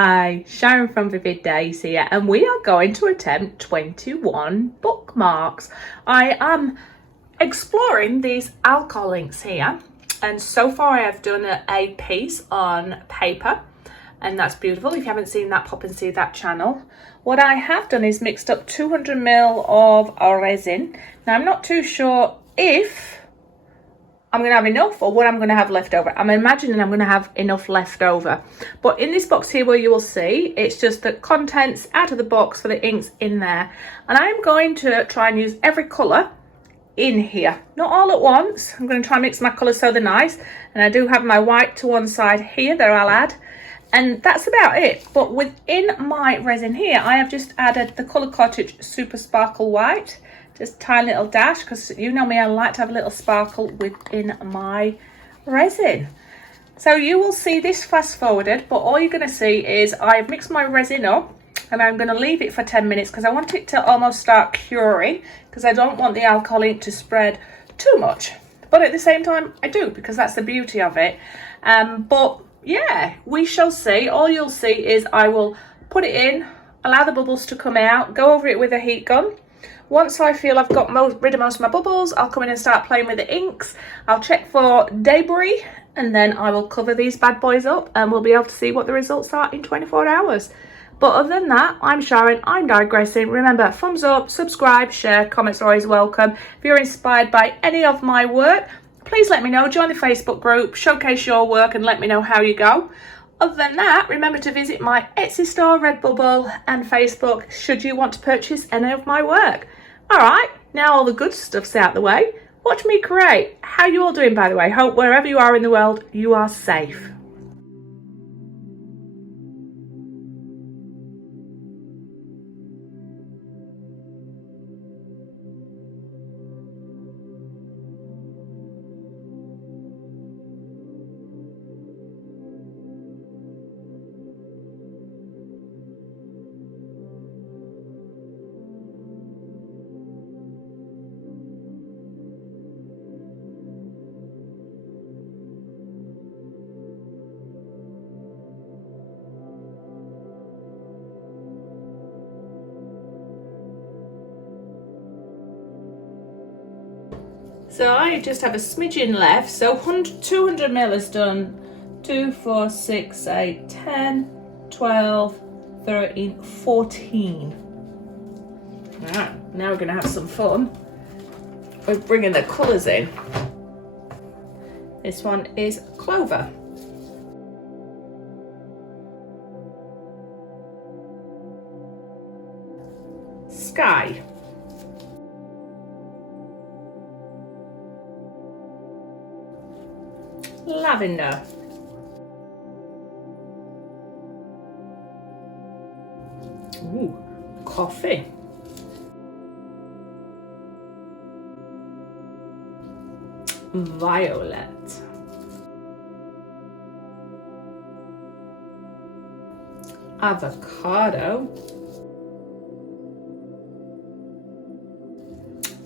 Hi, Sharon from Vivid Days here, and we are going to attempt 21 bookmarks. I am exploring these alcohol inks here, and so far I have done a piece on paper, and that's beautiful. If you haven't seen that, pop and see that channel. What I have done is mixed up 200 ml of resin. Now I'm not too sure if I'm going to have enough or what I'm going to have left over. I'm imagining I'm going to have enough left over. But in this box here where you will see, it's just the contents out of the box for the inks in there. And I'm going to try and use every colour in here. Not all at once. I'm going to try and mix my colours so they're nice. And I do have my white to one side here that I'll add. And that's about it. But within my resin here, I have just added the Colour Cottage Super Sparkle White. Just a tiny little dash, because you know me, I like to have a little sparkle within my resin. So you will see this fast forwarded, but all you're going to see is I've mixed my resin up and I'm going to leave it for 10 minutes because I want it to almost start curing, because I don't want the alcohol ink to spread too much. But at the same time, I do, because that's the beauty of it. But yeah, we shall see. All you'll see is I will put it in, allow the bubbles to come out, go over it with a heat gun. Once I feel I've got rid of most of my bubbles, I'll come in and start playing with the inks. I'll check for debris, and then I will cover these bad boys up, and we'll be able to see what the results are in 24 hours. But other than that, I'm Sharon, I'm digressing. Remember, thumbs up, subscribe, share, comments are always welcome. If you're inspired by any of my work, please let me know. Join the Facebook group, showcase your work, and let me know how you go. Other than that, remember to visit my Etsy store, Redbubble, and Facebook should you want to purchase any of my work. Alright, now all the good stuff's out the way. Watch me create. How you all doing, by the way? Hope wherever you are in the world, you are safe. So I just have a smidgen left. So 200 ml is done. 2, 4, 6, 8, 10, 12, 13, 14. Alright, now we're going to have some fun with bringing the colours in. This one is Clover. Sky. Lavender. Ooh, coffee. Violet. Avocado.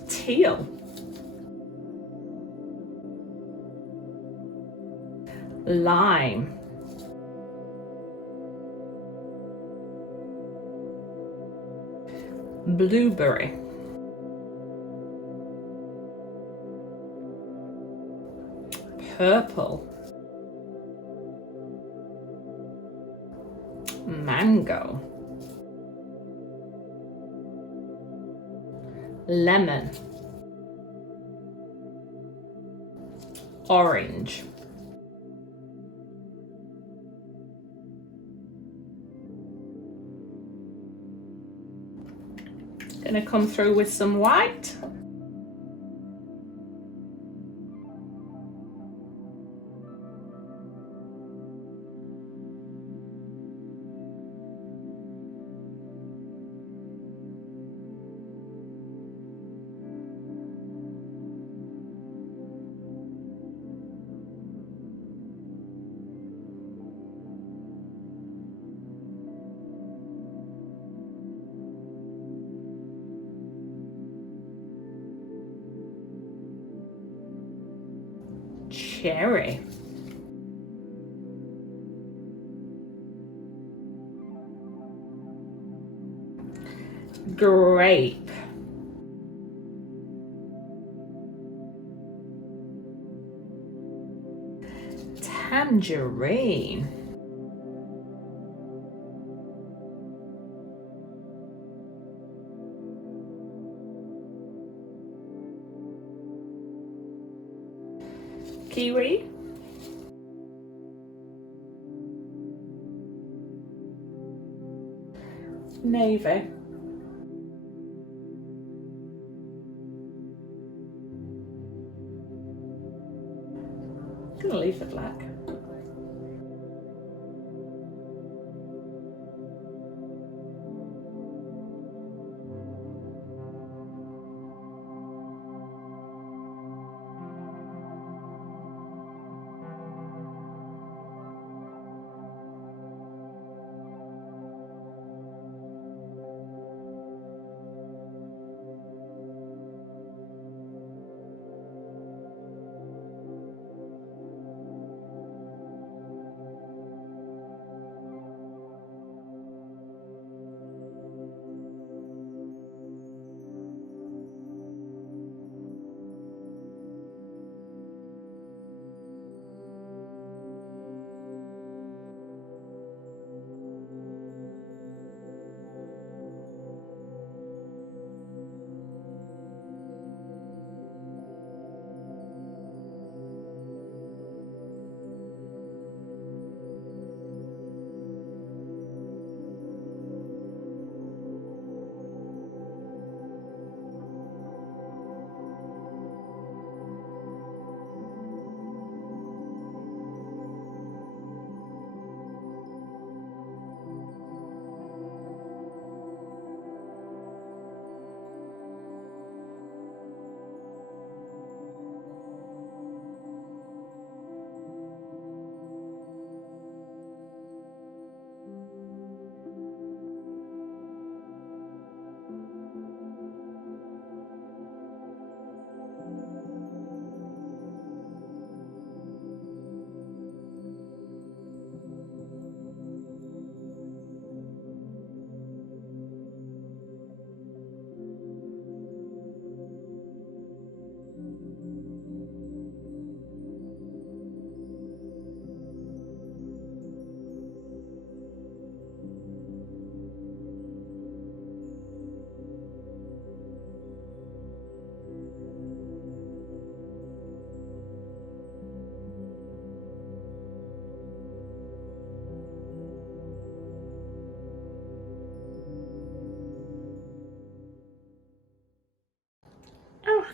Teal. Lime. Blueberry. Purple. Mango. Lemon. Orange. Gonna come through with some white. cherry. grape, tangerine, kiwi, navy, gonna leave it black,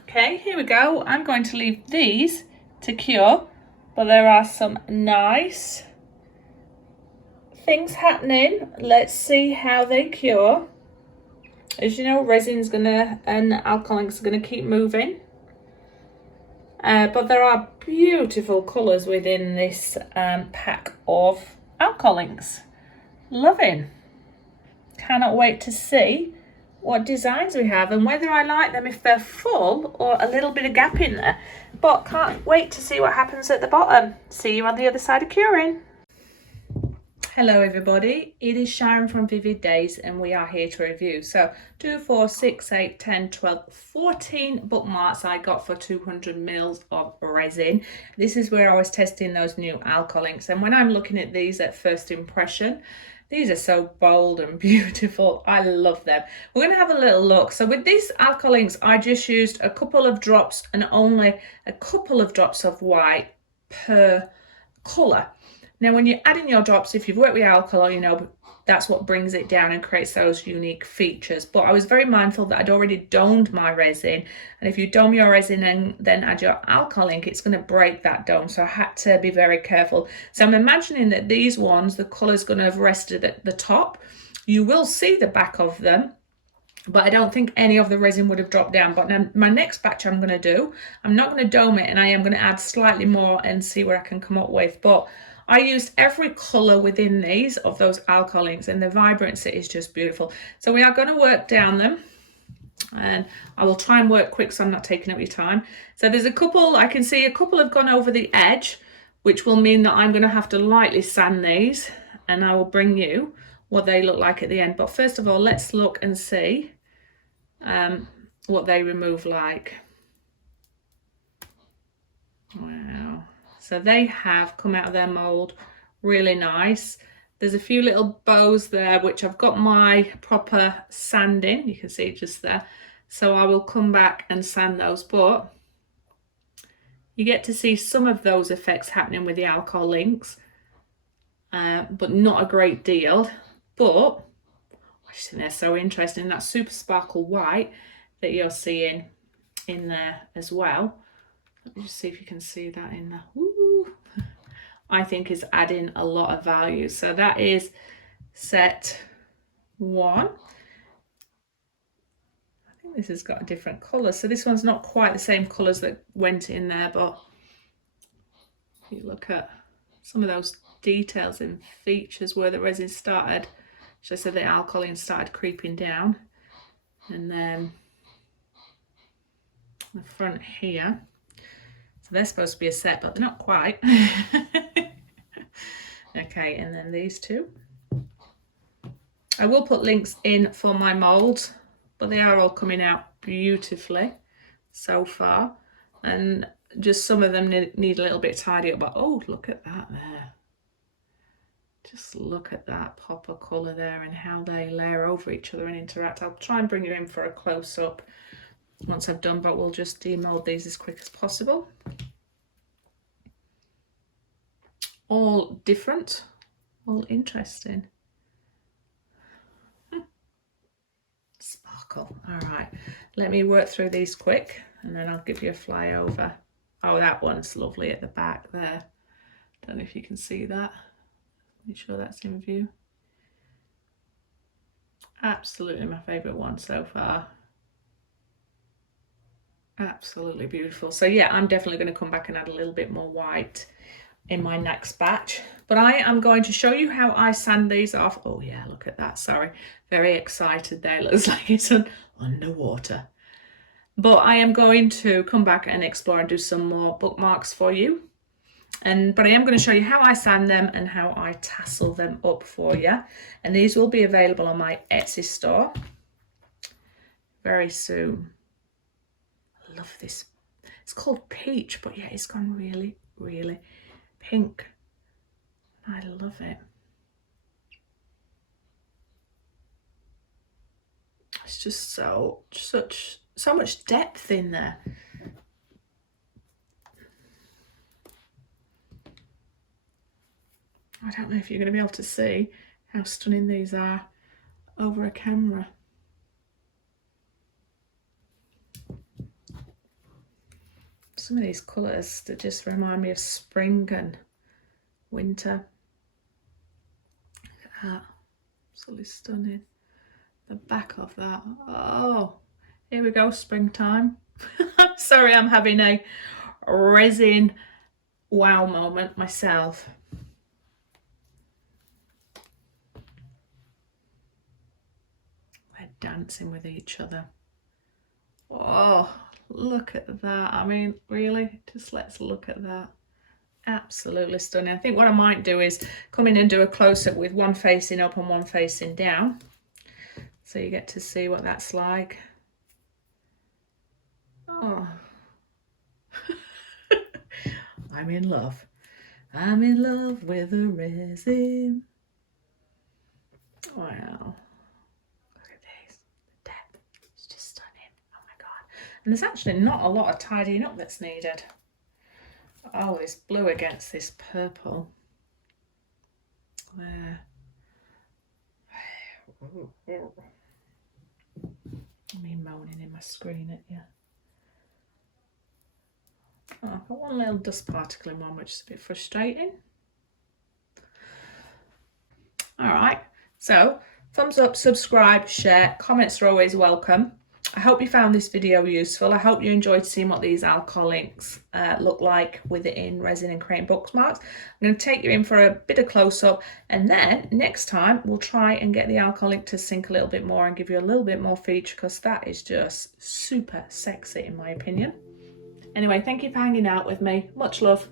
Okay, here we go. I'm going to leave these to cure, but there are some nice things happening. Let's see how they cure. As you know, resin's gonna and alcoholics are gonna keep moving. But there are beautiful colours within this pack of alcoholics. Loving. Cannot wait to see what designs we have and whether I like them if they're full or a little bit of gap in there. But can't wait to see what happens at the bottom. See you on the other side of curing. Hello everybody, it is Sharon from Vivid Days and we are here to review. So 2, 4, 6, 8, 10, 12, 14 bookmarks I got for 200 mils of resin. This is where I was testing those new alcohol inks, and when I'm looking at these at first impression, these are so bold and beautiful. I love them. We're going to have a little look. So with these alcohol inks, I just used a couple of drops and only a couple of drops of white per colour. Now, when you're adding your drops, if you've worked with alcohol, you know that's what brings it down and creates those unique features. But I was very mindful that I'd already domed my resin. And if you dome your resin and then add your alcohol ink, it's going to break that dome. So I had to be very careful. So I'm imagining that these ones, the colour's going to have rested at the top. You will see the back of them, but I don't think any of the resin would have dropped down. But now my next batch I'm going to do, I'm not going to dome it, and I am going to add slightly more and see what I can come up with. But I used every colour within these of those alcohol inks, and the vibrancy is just beautiful. So we are going to work down them, and I will try and work quick so I'm not taking up your time. So there's a couple, I can see a couple have gone over the edge, which will mean that I'm going to have to lightly sand these, and I will bring you what they look like at the end. But first of all, let's look and see what they remove like. Wow. So they have come out of their mould really nice. There's a few little bows there which I've got my proper sand in. You can see just there. So I will come back and sand those, but you get to see some of those effects happening with the alcohol inks, but not a great deal. But I just think they're so interesting. That super sparkle white that you're seeing in there as well. Let me just see if you can see that in there. Ooh. I think is adding a lot of value. So that is set 1. I think this has got a different colour. So this one's not quite the same colours that went in there, but if you look at some of those details and features where the resin started, should I say the alkaline started creeping down, and then the front here. So they're supposed to be a set, but they're not quite. Okay, and then these two. I will put links in for my molds, but they are all coming out beautifully so far. And just some of them need a little bit tidy up, but oh, look at that there. Just look at that pop of colour there and how they layer over each other and interact. I'll try and bring you in for a close-up once I've done, but we'll just demold these as quick as possible. All different, all interesting. Sparkle. All right, let me work through these quick and then I'll give you a flyover. Oh, that one's lovely at the back there. Don't know if you can see that. Make sure that's in view. Absolutely my favourite one so far. Absolutely beautiful. So yeah, I'm definitely going to come back and add a little bit more white in my next batch, but I am going to show you how I sand these off. Oh yeah, look at that. Sorry, very excited there. Looks like it's underwater, but I am going to come back and explore and do some more bookmarks for you. But I am going to show you how I sand them and how I tassel them up for you, and these will be available on my Etsy store very soon. I love this. It's called Peach, but yeah, it's gone really, really pink. I love it. It's just so much depth in there. I don't know if you're going to be able to see how stunning these are over a camera. Some of these colours that just remind me of spring and winter. Look at that, absolutely stunning. The back of that, oh, here we go, springtime. Sorry, I'm having a resin wow moment myself. They're dancing with each other. Oh, look at that. I mean, really, just let's look at that. Absolutely stunning. I think what I might do is come in and do a close-up with one facing up and one facing down, so you get to see what that's like. Oh. I'm in love. I'm in love with the resin. Wow. Look at this. The depth. It's just stunning. Oh my God. And there's actually not a lot of tidying up that's needed. Oh, this blue against this purple. There. Me moaning in my screen at you. Oh, I've got one little dust particle in one, which is a bit frustrating. All right, so thumbs up, subscribe, share, comments are always welcome. I hope you found this video useful. I hope you enjoyed seeing what these alcohol inks look like with it in resin and creating bookmarks. I'm going to take you in for a bit of close-up, and then next time we'll try and get the alcohol ink to sink a little bit more and give you a little bit more feature, because that is just super sexy in my opinion. Anyway, thank you for hanging out with me. Much love.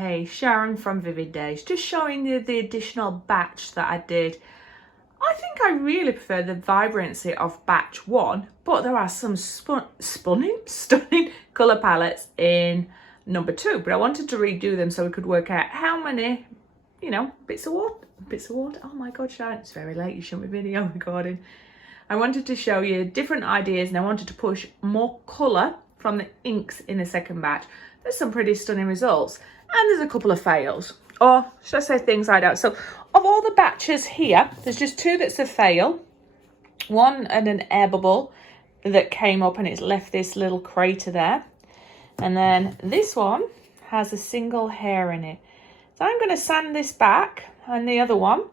Hey, Sharon from Vivid Days, just showing you the additional batch that I did. I think I really prefer the vibrancy of batch 1, but there are some stunning colour palettes in number 2, but I wanted to redo them so we could work out how many, you know, bits of water. Oh my God, Sharon, it's very late, you shouldn't be video recording. I wanted to show you different ideas and I wanted to push more colour from the inks in the second batch. There's some pretty stunning results and there's a couple of fails, or should I say things I don't. So of all the batches here, there's just 2 that's a fail. One and an air bubble that came up and it's left this little crater there. And then this one has a single hair in it. So I'm going to sand this back and the other one,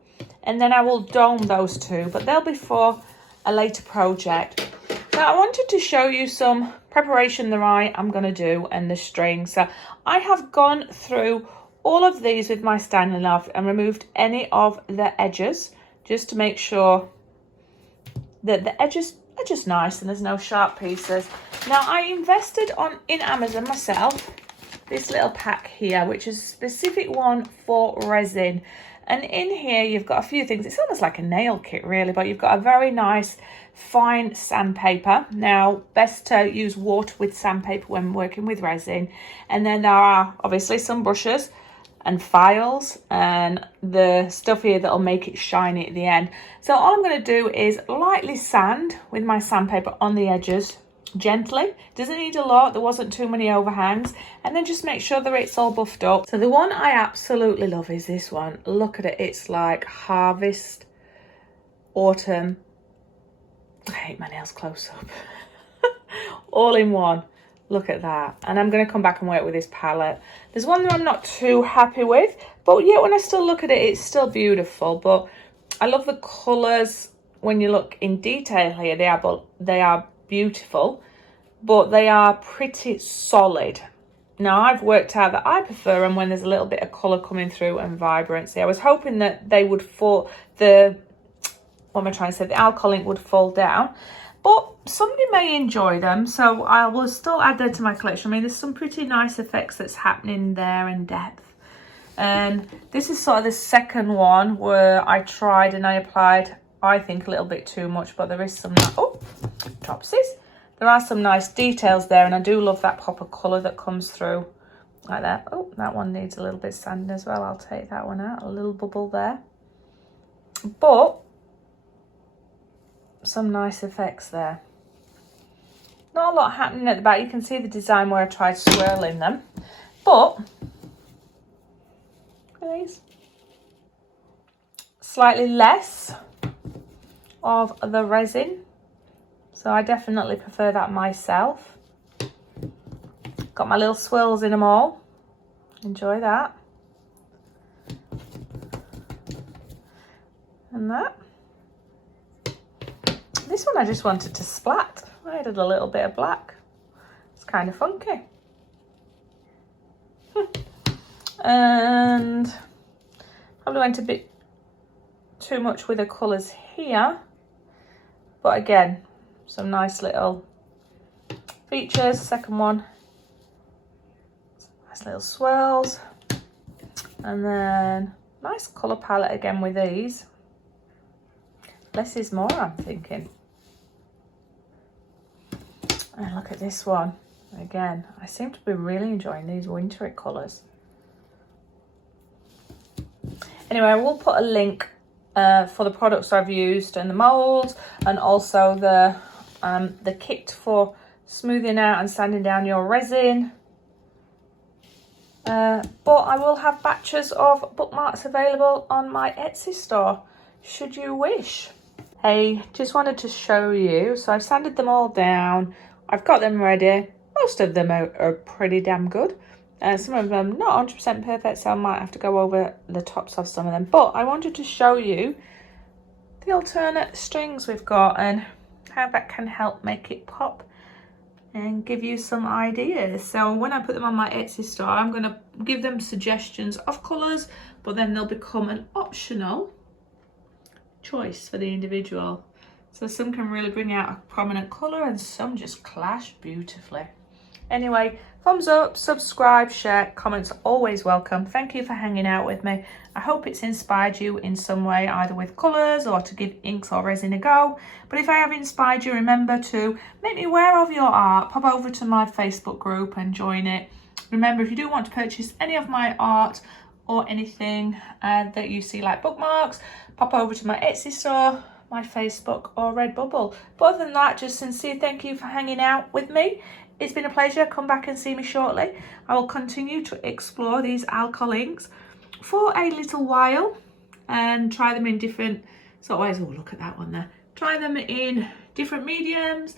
and then I will dome those 2, but they'll be for a later project. Now I wanted to show you some preparation that I'm going to do and the string. So I have gone through all of these with my Stanley knife and removed any of the edges just to make sure that the edges are just nice and there's no sharp pieces. Now I invested in Amazon myself this little pack here, which is a specific one for resin. And in here, you've got a few things. It's almost like a nail kit, really, but you've got a very nice fine sandpaper. Now, best to use water with sandpaper when working with resin. And then there are obviously some brushes and files and the stuff here that'll make it shiny at the end. So all I'm going to do is lightly sand with my sandpaper on the edges, gently. Doesn't need a lot, there wasn't too many overhangs, and then just make sure that it's all buffed up. So the one I absolutely love is this one. Look at it, it's like harvest, autumn. I hate my nails close up. All in one. Look at that. And I'm going to come back and work with this palette. There's one that I'm not too happy with, but yet when I still look at it, it's still beautiful. But I love the colours. When you look in detail here, they are beautiful, but they are pretty solid. Now I've worked out that I prefer them when there's a little bit of colour coming through and vibrancy. I was hoping that they would fall, the alcohol ink would fall down, but somebody may enjoy them, so I will still add that to my collection. I mean, there's some pretty nice effects that's happening there in depth. And this is sort of the second one where I tried and I applied, I think, a little bit too much, but there is some, oh, topsies. There are some nice details there, and I do love that pop of colour that comes through like that. Oh, that one needs a little bit of sand as well. I'll take that one out, a little bubble there. But some nice effects there. Not a lot happening at the back. You can see the design where I tried swirling them, but these slightly less of the resin, so I definitely prefer that myself. Got my little swirls in them all. Enjoy that. And that. This one I just wanted to splat. I added a little bit of black. It's kind of funky. And probably went a bit too much with the colours here. But again, some nice little features. Second one, nice little swirls. And then nice colour palette again with these. Less is more, I'm thinking. And look at this one. Again, I seem to be really enjoying these wintry colours. Anyway, I will put a link for the products I've used and the moulds, and also the kit for smoothing out and sanding down your resin. But I will have batches of bookmarks available on my Etsy store, should you wish. Hey, just wanted to show you. So I've sanded them all down. I've got them ready. Most of them are pretty damn good. Some of them not 100% perfect, so I might have to go over the tops of some of them. But I wanted to show you the alternate strings we've got and how that can help make it pop and give you some ideas. So when I put them on my Etsy store, I'm going to give them suggestions of colours, but then they'll become an optional choice for the individual. So some can really bring out a prominent colour and some just clash beautifully. Anyway, thumbs up, subscribe, share, comments are always welcome. Thank you for hanging out with me. I hope it's inspired you in some way, either with colours or to give inks or resin a go. But if I have inspired you, remember to make me aware of your art. Pop over to my Facebook group and join it. Remember, if you do want to purchase any of my art or anything that you see like bookmarks, pop over to my Etsy store, my Facebook or Redbubble. But other than that, just sincere thank you for hanging out with me. It's been a pleasure. Come back and see me shortly. I will continue to explore these alcohol inks for a little while and try them in different sort of ways. Oh, look at that one there. Try them in different mediums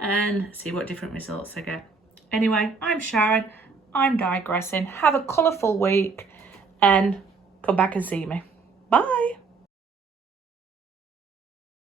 and see what different results I get. Anyway, I'm Sharon. I'm digressing. Have a colourful week and come back and see me. Bye.